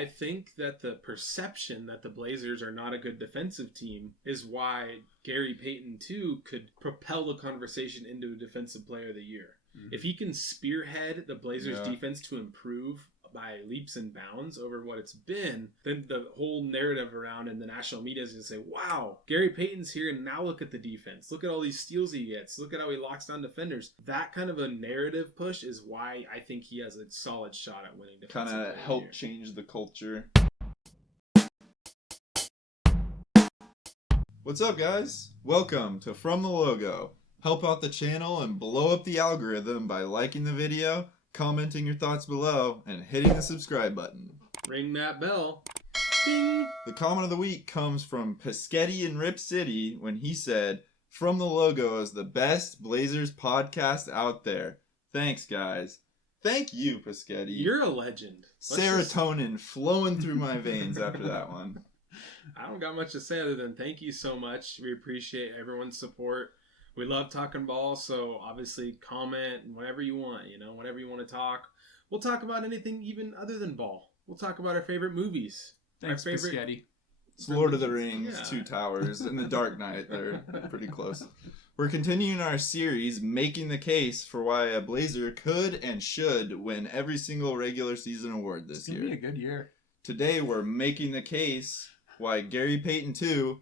I think that the perception that the Blazers are not a good defensive team is why Gary Payton II could propel the conversation into a Defensive Player of the Year. Mm-hmm. If he can spearhead the Blazers defense to improve by leaps and bounds over what it's been, then the whole narrative around in the national media is going to say, wow, Gary Payton's here, and now look at the defense. Look at all these steals he gets. Look at how he locks down defenders. That kind of a narrative push is why I think he has a solid shot at winning defensive player of the year. Kind of help change the culture. What's up, guys? Welcome to From the Logo. Help out the channel and blow up the algorithm by liking the video, commenting your thoughts below, and hitting the subscribe button. Ring that bell. Ding. The comment of the week comes from Pescetti in Rip City when he said, "From the Logo is the best Blazers podcast out there. Thanks, guys." Thank you, Pescetti. You're a legend. Serotonin flowing through my veins after that one. I don't got much to say other than thank you so much. We appreciate everyone's support. We love talking ball, so obviously comment whatever you want, whatever you want to talk. We'll talk about anything even other than ball. We'll talk about our favorite movies. Thanks, Pescetti. It's Lord of the Rings, Two Towers, and The Dark Knight. They're pretty close. We're continuing our series, making the case for why a Blazer could and should win every single regular season award this year. It's going to be a good year. Today, we're making the case why Gary Payton II,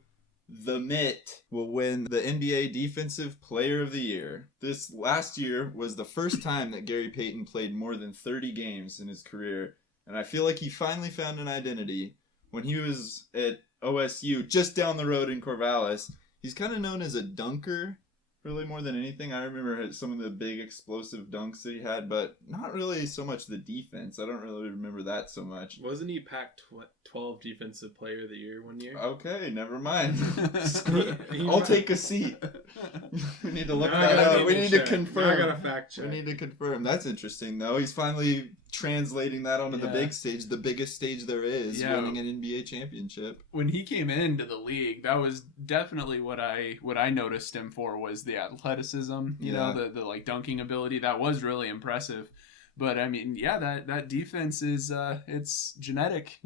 the Mitt, will win the NBA Defensive Player of the Year. This last year was the first time that Gary Payton played more than 30 games in his career, and I feel like he finally found an identity. When he was at OSU, just down the road in Corvallis, he's kind of known as a dunker, really more than anything. I remember some of the big explosive dunks that he had, but not really so much the defense. I don't really remember that so much. Wasn't he Pac-12 Defensive Player of the Year one year? Okay, never mind. I'll take a seat. We need to look that up. We need to confirm. I got to fact check. We need to confirm. That's interesting, though. He's finally translating that onto the big stage, the biggest stage there is, winning an NBA championship. When he came into the league, that was definitely what I noticed him for, was the athleticism, the like dunking ability. That was really impressive. But I mean, that defense is it's genetic,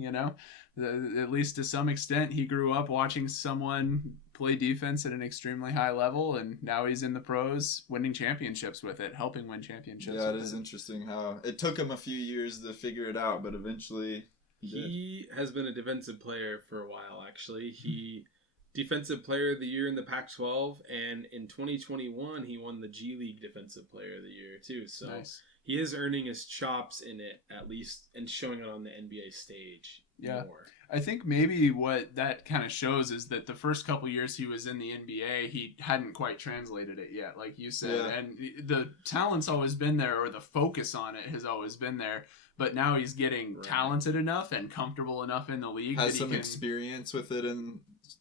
at least to some extent. He grew up watching someone play defense at an extremely high level, and now he's in the pros winning championships with it, helping win championships. Yeah, it is interesting how it took him a few years to figure it out, but eventually he has been a defensive player for a while, actually. He Defensive Player of the Year in the Pac-12, and in 2021 he won the G League Defensive Player of the Year too. So nice. He is earning his chops in it, at least, and showing it on the NBA stage more. I think maybe what that kind of shows is that the first couple years he was in the NBA, he hadn't quite translated it yet, like you said. Yeah. And the talent's always been there, or the focus on it has always been there. But now he's getting talented enough and comfortable enough in the league. Has some experience with it in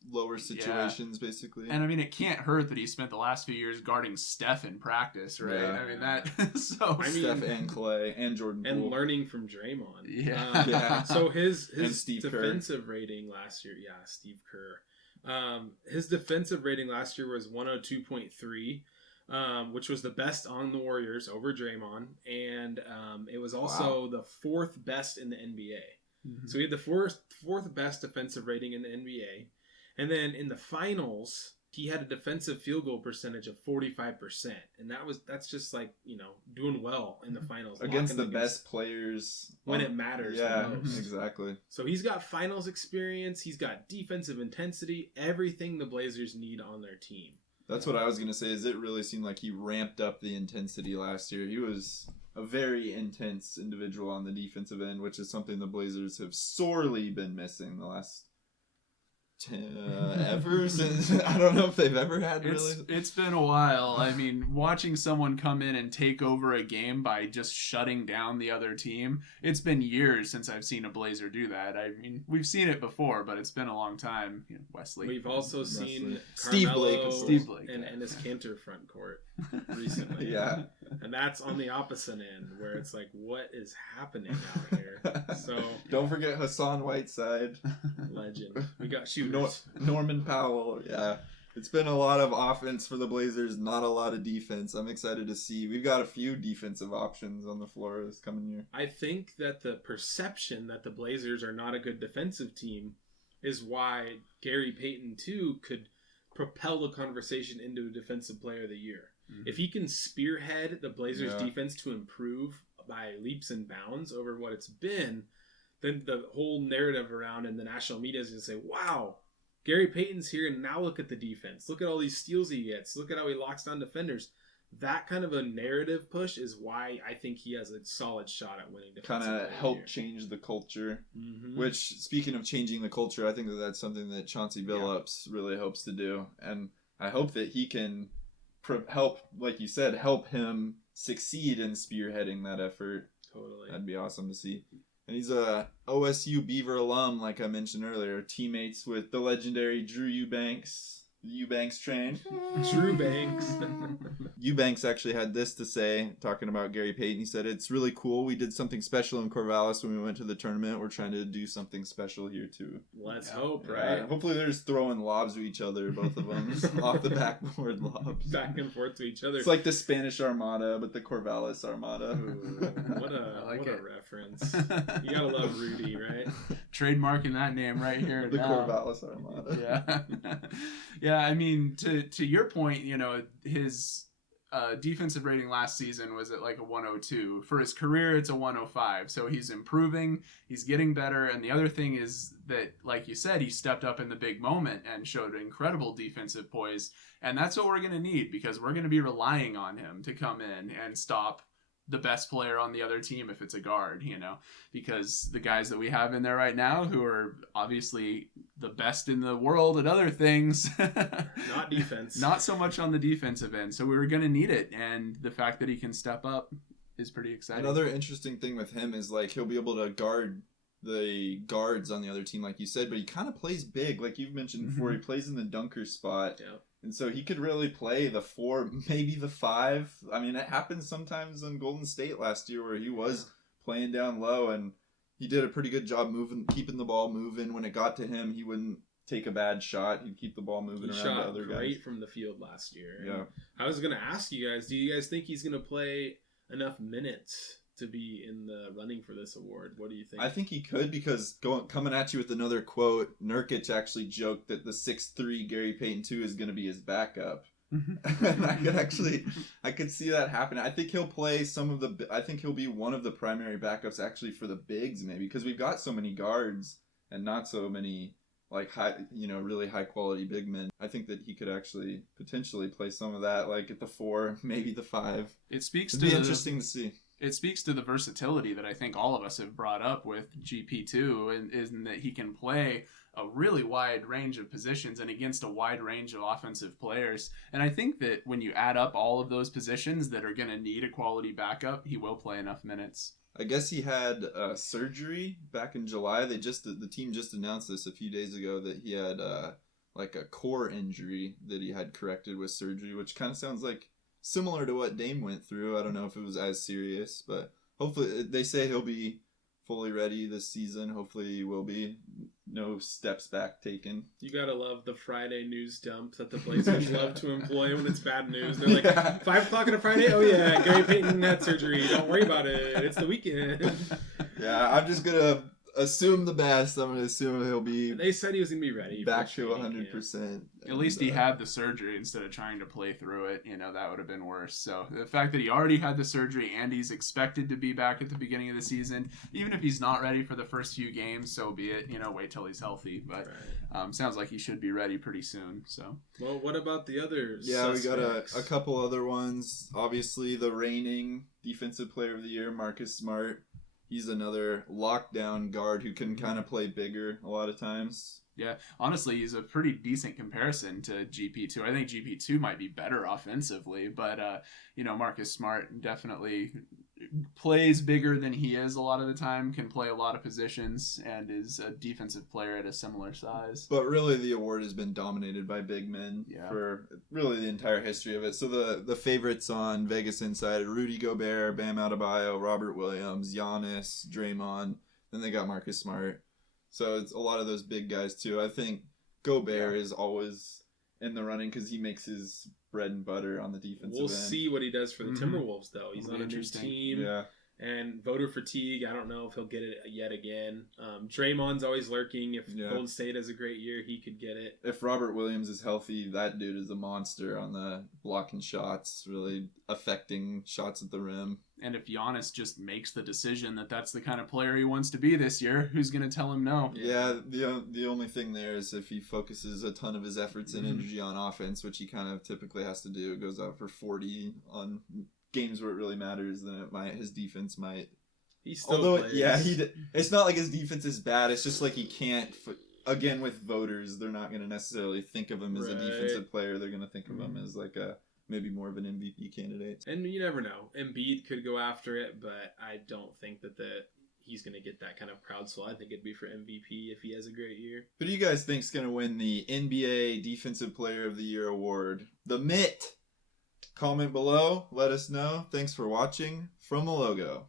lower situations, basically. And I mean, it can't hurt that he spent the last few years guarding Steph in practice, right? Yeah. I mean, Steph and Clay and Jordan and Poole. learning from Draymond. Yeah. So his defensive rating last year, Steve Kerr. His defensive rating last year was 102.3. Which was the best on the Warriors over Draymond, and it was also the fourth best in the NBA. Mm-hmm. So he had the fourth best defensive rating in the NBA, and then in the finals he had a defensive field goal percentage of 45%, and that's just like doing well in the finals against the best players when it matters. Yeah, exactly. So he's got finals experience, he's got defensive intensity, everything the Blazers need on their team. That's what I was going to say, is it really seemed like he ramped up the intensity last year. He was a very intense individual on the defensive end, which is something the Blazers have sorely been missing the last ever since. I don't know if they've ever had really. It's been a while. I mean, watching someone come in and take over a game by just shutting down the other team, it's been years since I've seen a Blazer do that. I mean, we've seen it before, but it's been a long time. Wesley. We've also seen Steve Blake and his Cantor front court recently. Yeah. And that's on the opposite end, where it's like, what is happening out here? So don't forget Hassan Whiteside. Legend. We got shooters. Norman Powell. Yeah. It's been a lot of offense for the Blazers, not a lot of defense. I'm excited to see. We've got a few defensive options on the floor this coming year. I think that the perception that the Blazers are not a good defensive team is why Gary Payton II could propel the conversation into a defensive player of the year. Mm-hmm. If he can spearhead the Blazers defense to improve by leaps and bounds over what it's been, then the whole narrative around in the national media is going to say, wow, Gary Payton's here, and now look at the defense. Look at all these steals he gets. Look at how he locks down defenders. That kind of a narrative push is why I think he has a solid shot at winning defensive player of the year. Kind of help change the culture. Mm-hmm. Which, speaking of changing the culture, I think that that's something that Chauncey Billups really hopes to do. And I hope that he can help, like you said, help him succeed in spearheading that effort. Totally. That'd be awesome to see. And he's a OSU Beaver alum, like I mentioned earlier. Teammates with the legendary Drew Eubanks. The Eubanks train. Drew Banks. Eubanks actually had this to say, talking about Gary Payton. He said, "It's really cool. We did something special in Corvallis when we went to the tournament. We're trying to do something special here, too." Let's hope, right? Hopefully they're just throwing lobs to each other, both of them. Off the backboard lobs. Back and forth to each other. It's like the Spanish Armada, but the Corvallis Armada. Ooh, what a reference. You gotta love Rudy, right? Trademarking that name right here. The Corvallis Armada. Yeah. Yeah, I mean, to your point, you know, his defensive rating last season was at like a 102. For his career, it's a 105. So he's improving, he's getting better. And the other thing is that, like you said, he stepped up in the big moment and showed incredible defensive poise. And that's what we're going to need, because we're going to be relying on him to come in and stop the best player on the other team if it's a guard, you know, because the guys that we have in there right now, who are obviously the best in the world at other things, not defense, not so much on the defensive end. So we were going to need it. And the fact that he can step up is pretty exciting. Another interesting thing with him is like, he'll be able to guard the guards on the other team, like you said, but he kind of plays big. Like you've mentioned before, he plays in the dunker spot. Yeah. And so he could really play the 4, maybe the 5. I mean, it happened sometimes in Golden State last year where he was playing down low, and he did a pretty good job keeping the ball moving. When it got to him, he wouldn't take a bad shot. He'd keep the ball moving around to other guys. He shot great from the field last year. Yeah. I was going to ask you guys, do you guys think he's going to play enough minutes to be in the running for this award? What do you think? I think he could, because coming at you with another quote, Nurkic actually joked that the 6'3" Gary Payton II is going to be his backup. And I could see that happen. I think he'll play I think he'll be one of the primary backups actually for the bigs, maybe, because we've got so many guards and not so many like really high quality big men. I think that he could actually potentially play some of that, like at the 4, maybe the 5. It'd be interesting to see. It speaks to the versatility that I think all of us have brought up with GP2, and is that he can play a really wide range of positions and against a wide range of offensive players. And I think that when you add up all of those positions that are going to need a quality backup, he will play enough minutes. I guess he had surgery back in July. The team just announced this a few days ago that he had like a core injury that he had corrected with surgery, which kind of sounds like similar to what Dame went through. I don't know if it was as serious, but hopefully they say he'll be fully ready this season. Hopefully he will be. No steps back taken. You gotta love the Friday news dump that the Blazers love to employ when it's bad news. They're like, 5 o'clock on a Friday? Oh yeah, Gary Payton had surgery. Don't worry about it. It's the weekend. Yeah, I'm just gonna assume the best. I'm gonna assume he'll be. They said he was gonna be ready. Back to 100%. At least he had the surgery instead of trying to play through it. You know, that would have been worse. So the fact that he already had the surgery and he's expected to be back at the beginning of the season, even if he's not ready for the first few games, so be it. You know, wait till he's healthy. But sounds like he should be ready pretty soon. So. Well, what about the others? Yeah, suspects? We got a couple other ones. Obviously, the reigning Defensive Player of the Year, Marcus Smart. He's another lockdown guard who can kind of play bigger a lot of times. Yeah, honestly, he's a pretty decent comparison to GP2. I think GP2 might be better offensively, but, Marcus Smart definitely plays bigger than he is a lot of the time, can play a lot of positions, and is a defensive player at a similar size. But really, the award has been dominated by big men for really the entire history of it. So the favorites on Vegas Insider, Rudy Gobert, Bam Adebayo, Robert Williams, Giannis, Draymond, then they got Marcus Smart. So it's a lot of those big guys too. I think Gobert is always in the running because he makes his bread and butter on the defensive We'll end. see what he does for the Timberwolves, though. He's on a new team. Yeah. And voter fatigue, I don't know if he'll get it yet again. Draymond's always lurking. If Golden State has a great year, he could get it. If Robert Williams is healthy, that dude is a monster on the blocking shots, really affecting shots at the rim. And if Giannis just makes the decision that that's the kind of player he wants to be this year, who's going to tell him no? Yeah, the only thing there is if he focuses a ton of his efforts and energy on offense, which he kind of typically has to do, it goes out for 40 on games where it really matters, then his defense might. He still plays. It's not like his defense is bad. It's just like he can't. Again, with voters, they're not going to necessarily think of him as a defensive player. They're going to think of him as like maybe more of an MVP candidate. And you never know. Embiid could go after it, but I don't think that he's going to get that kind of crowd swell. I think it'd be for MVP if he has a great year. Who do you guys think is going to win the NBA Defensive Player of the Year award? The Mitt. Comment below. Let us know. Thanks for watching. From a Logo.